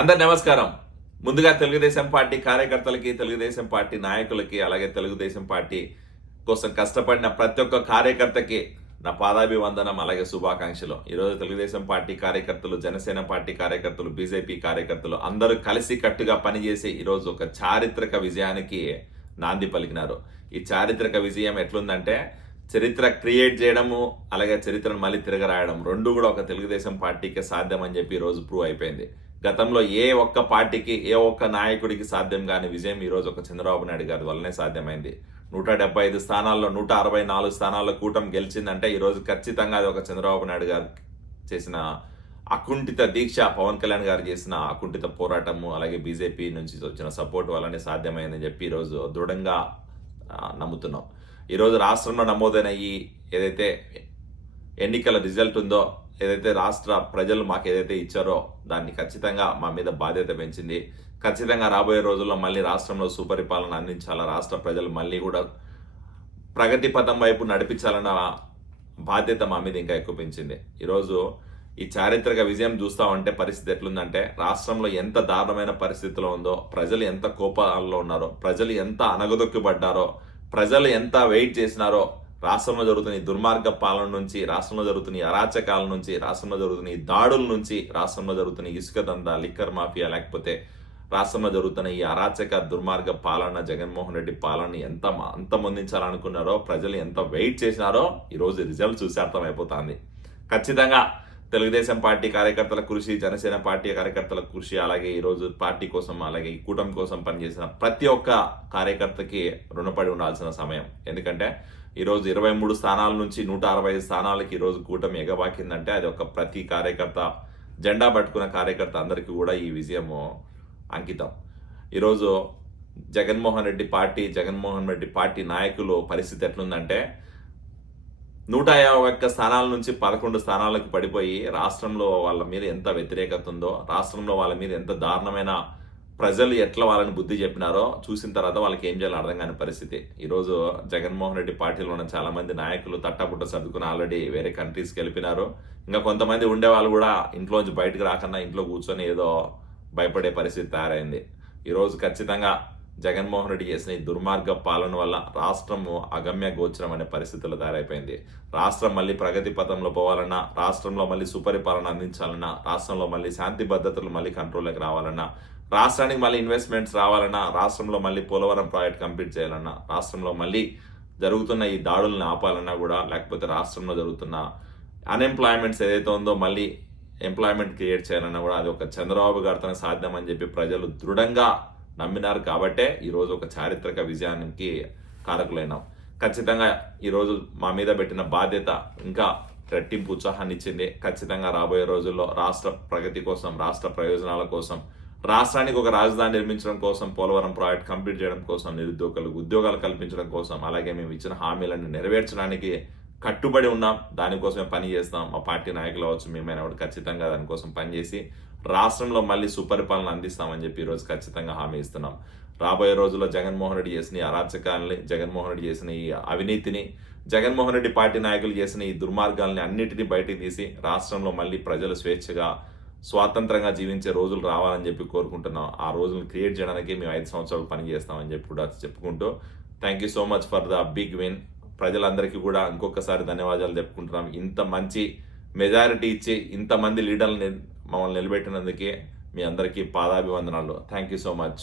అందరు నమస్కారం. ముందుగా తెలుగుదేశం పార్టీ కార్యకర్తలకి తెలుగుదేశం పార్టీ నాయకులకి అలాగే తెలుగుదేశం పార్టీ కోసం కష్టపడిన ప్రతి ఒక్క కార్యకర్తకి నా పాదాభివందనం అలాగే శుభాకాంక్షలు. ఈరోజు తెలుగుదేశం పార్టీ కార్యకర్తలు జనసేన పార్టీ కార్యకర్తలు బీజేపీ కార్యకర్తలు అందరూ కలిసి కట్టుగా పనిచేసి ఈరోజు ఒక చారిత్రక విజయానికి నాంది పలికినారు. ఈ చారిత్రక విజయం ఎట్లుందంటే చరిత్ర క్రియేట్ చేయడము అలాగే చరిత్రను మళ్ళీ తిరగరాయడం రెండు కూడా ఒక తెలుగుదేశం పార్టీకి సాధ్యం అని చెప్పి ఈ రోజు ప్రూవ్ అయిపోయింది. గతంలో ఏ ఒక్క పార్టీకి ఏ ఒక్క నాయకుడికి సాధ్యం కాని విజయం ఈరోజు ఒక చంద్రబాబు నాయుడు గారి వల్లనే సాధ్యమైంది. నూట డెబ్బై ఐదు స్థానాల్లో నూట అరవై నాలుగు స్థానాల్లో కూటమి గెలిచిందంటే ఈరోజు ఖచ్చితంగా అది ఒక చంద్రబాబు నాయుడు గారు చేసిన అకుంఠిత దీక్ష పవన్ కళ్యాణ్ గారు చేసిన అకుంఠిత పోరాటము అలాగే బీజేపీ నుంచి వచ్చిన సపోర్ట్ వల్లనే సాధ్యమైందని చెప్పి ఈరోజు దృఢంగా నమ్ముతున్నాం. ఈరోజు రాష్ట్రంలో నమోదైన ఈ ఏదైతే ఎన్నికల రిజల్ట్ ఉందో ఏదైతే రాష్ట్ర ప్రజలు మాకు ఏదైతే ఇచ్చారో దాన్ని ఖచ్చితంగా మా మీద బాధ్యత పెంచింది. ఖచ్చితంగా రాబోయే రోజుల్లో మళ్ళీ రాష్ట్రంలో సుపరిపాలన అందించాలా? రాష్ట్ర ప్రజలు మళ్ళీ కూడా ప్రగతి పథం వైపు నడిపించాలన్న బాధ్యత మా మీద ఇంకా ఎక్కువ పెంచింది. ఈరోజు ఈ చారిత్రక విజయం చూస్తామంటే పరిస్థితి ఎట్లుందంటే రాష్ట్రంలో ఎంత దారుణమైన పరిస్థితిలో ఉందో ప్రజలు ఎంత కోపాల్లో ఉన్నారో ప్రజలు ఎంత అనగదొక్కిపడ్డారో ప్రజలు ఎంత వెయిట్ చేసినారో రాష్ట్రంలో జరుగుతున్న ఈ దుర్మార్గ పాలన నుంచి రాష్ట్రంలో జరుగుతున్న ఈ అరాచకాల నుంచి రాష్ట్రంలో జరుగుతున్న ఈ దాడుల నుంచి రాష్ట్రంలో జరుగుతున్న ఇసుక దందా లిక్కర్ మాఫియా లేకపోతే రాష్ట్రంలో జరుగుతున్న ఈ అరాచక దుర్మార్గ పాలన జగన్మోహన్ రెడ్డి పాలన ఎంత అంతమొందించాలనుకున్నారో ప్రజలు ఎంత వెయిట్ చేసినారో ఈరోజు రిజల్ట్ చూసి అర్థమైపోతుంది. ఖచ్చితంగా తెలుగుదేశం పార్టీ కార్యకర్తల కృషి జనసేన పార్టీ కార్యకర్తల కృషి అలాగే ఈరోజు పార్టీ కోసం అలాగే ఈ కూటమి కోసం పనిచేసిన ప్రతి ఒక్క కార్యకర్తకి రుణపడి ఉండాల్సిన సమయం. ఎందుకంటే ఈరోజు ఇరవై మూడు స్థానాల నుంచి నూట అరవై ఐదు స్థానాలకి ఈరోజు కూటమి ఎగబాకిందంటే అది ఒక ప్రతి కార్యకర్త జెండా పట్టుకున్న కార్యకర్త అందరికీ కూడా ఈ విజయము అంకితం. ఈరోజు జగన్మోహన్ రెడ్డి పార్టీ జగన్మోహన్ రెడ్డి పార్టీ నాయకులు పరిస్థితి ఎట్లుందంటే నూట యాభై ఒక్క స్థానాల నుంచి పదకొండు స్థానాలకు పడిపోయి రాష్ట్రంలో వాళ్ళ మీద ఎంత వ్యతిరేకత ఉందో రాష్ట్రంలో వాళ్ళ మీద ఎంత దారుణమైన ప్రజలు ఎట్లా వాళ్ళని బుద్ధి చెప్పినారో చూసిన తర్వాత వాళ్ళకి ఏం చేయాలో అర్థం కాని పరిస్థితి. ఈరోజు జగన్మోహన్ రెడ్డి పార్టీలో ఉన్న చాలామంది నాయకులు తట్టపుట్ట సర్దుకుని ఆల్రెడీ వేరే కంట్రీస్కి వెళ్ళిపోయినారు. ఇంకా కొంతమంది ఉండే వాళ్ళు కూడా ఇంట్లోంచి బయటకు రాకుండా ఇంట్లో కూర్చొని ఏదో భయపడే పరిస్థితి తయారైంది. ఈరోజు ఖచ్చితంగా జగన్మోహన్ రెడ్డి చేసిన ఈ దుర్మార్గ పాలన వల్ల రాష్ట్రము అగమ్య గోచరం అనే పరిస్థితులు తయారైపోయింది. రాష్ట్రం మళ్ళీ ప్రగతి పథంలో పోవాలన్నా రాష్ట్రంలో మళ్ళీ సుపరిపాలన అందించాలన్నా రాష్ట్రంలో మళ్ళీ శాంతి భద్రతలు మళ్ళీ కంట్రోల్లోకి రావాలన్నా రాష్ట్రానికి మళ్ళీ ఇన్వెస్ట్మెంట్స్ రావాలన్నా రాష్ట్రంలో మళ్ళీ పోలవరం ప్రాజెక్ట్ కంప్లీట్ చేయాలన్నా రాష్ట్రంలో మళ్ళీ జరుగుతున్న ఈ దాడులను ఆపాలన్నా కూడా లేకపోతే రాష్ట్రంలో జరుగుతున్న అన్ఎంప్లాయ్మెంట్స్ ఏదైతే ఉందో మళ్ళీ ఎంప్లాయ్మెంట్ క్రియేట్ చేయాలన్నా కూడా అది ఒక చంద్రబాబు గారితో సాధ్యం అని చెప్పి ప్రజలు దృఢంగా నమ్మినారు కాబట్టే ఈరోజు ఒక చారిత్రక విజయానికి కారకులైనాం. ఖచ్చితంగా ఈరోజు మా మీద పెట్టిన బాధ్యత ఇంకా రెట్టింపు ఉత్సాహాన్ని ఇచ్చింది. ఖచ్చితంగా రాబోయే రోజుల్లో రాష్ట్ర ప్రగతి కోసం రాష్ట్ర ప్రయోజనాల కోసం రాష్ట్రానికి ఒక రాజధాని నిర్మించడం కోసం పోలవరం ప్రాజెక్ట్ కంప్లీట్ చేయడం కోసం నిరుద్యోగులకు ఉద్యోగాలు కల్పించడం కోసం అలాగే మేము ఇచ్చిన హామీలను నెరవేర్చడానికి కట్టుబడి ఉన్నాం దానికోసమే పని చేస్తాం మా పార్టీ నాయకులు అవచ్చు మేమైనా కూడా ఖచ్చితంగా దానికోసం పనిచేసి రాష్ట్రంలో మళ్ళీ సుపరిపాలన అందిస్తామని చెప్పి ఈరోజు ఖచ్చితంగా హామీ ఇస్తున్నాం. రాబోయే రోజుల్లో జగన్మోహన్ రెడ్డి చేసిన ఈ అరాచకాలని జగన్మోహన్ రెడ్డి చేసిన ఈ అవినీతిని జగన్మోహన్ రెడ్డి పార్టీ నాయకులు చేసిన ఈ దుర్మార్గాల్ని అన్నిటినీ బయటికి తీసి రాష్ట్రంలో మళ్ళీ ప్రజలు స్వేచ్ఛగా స్వాతంత్రంగా జీవించే రోజులు రావాలని చెప్పి కోరుకుంటున్నాం. ఆ రోజులను క్రియేట్ చేయడానికి మేము ఐదు సంవత్సరాలు పనిచేస్తామని చెప్పి కూడా చెప్పుకుంటూ thank you so much for the big win ప్రజలందరికీ కూడా ఇంకొకసారి ధన్యవాదాలు చెప్పుకుంటున్నాం. ఇంత మంచి మెజారిటీ ఇచ్చి ఇంతమంది లీడర్లని మమ్మల్ని నిలబెట్టినందుకే మీ అందరికీ పాదాభివందనాలు. Thank you so much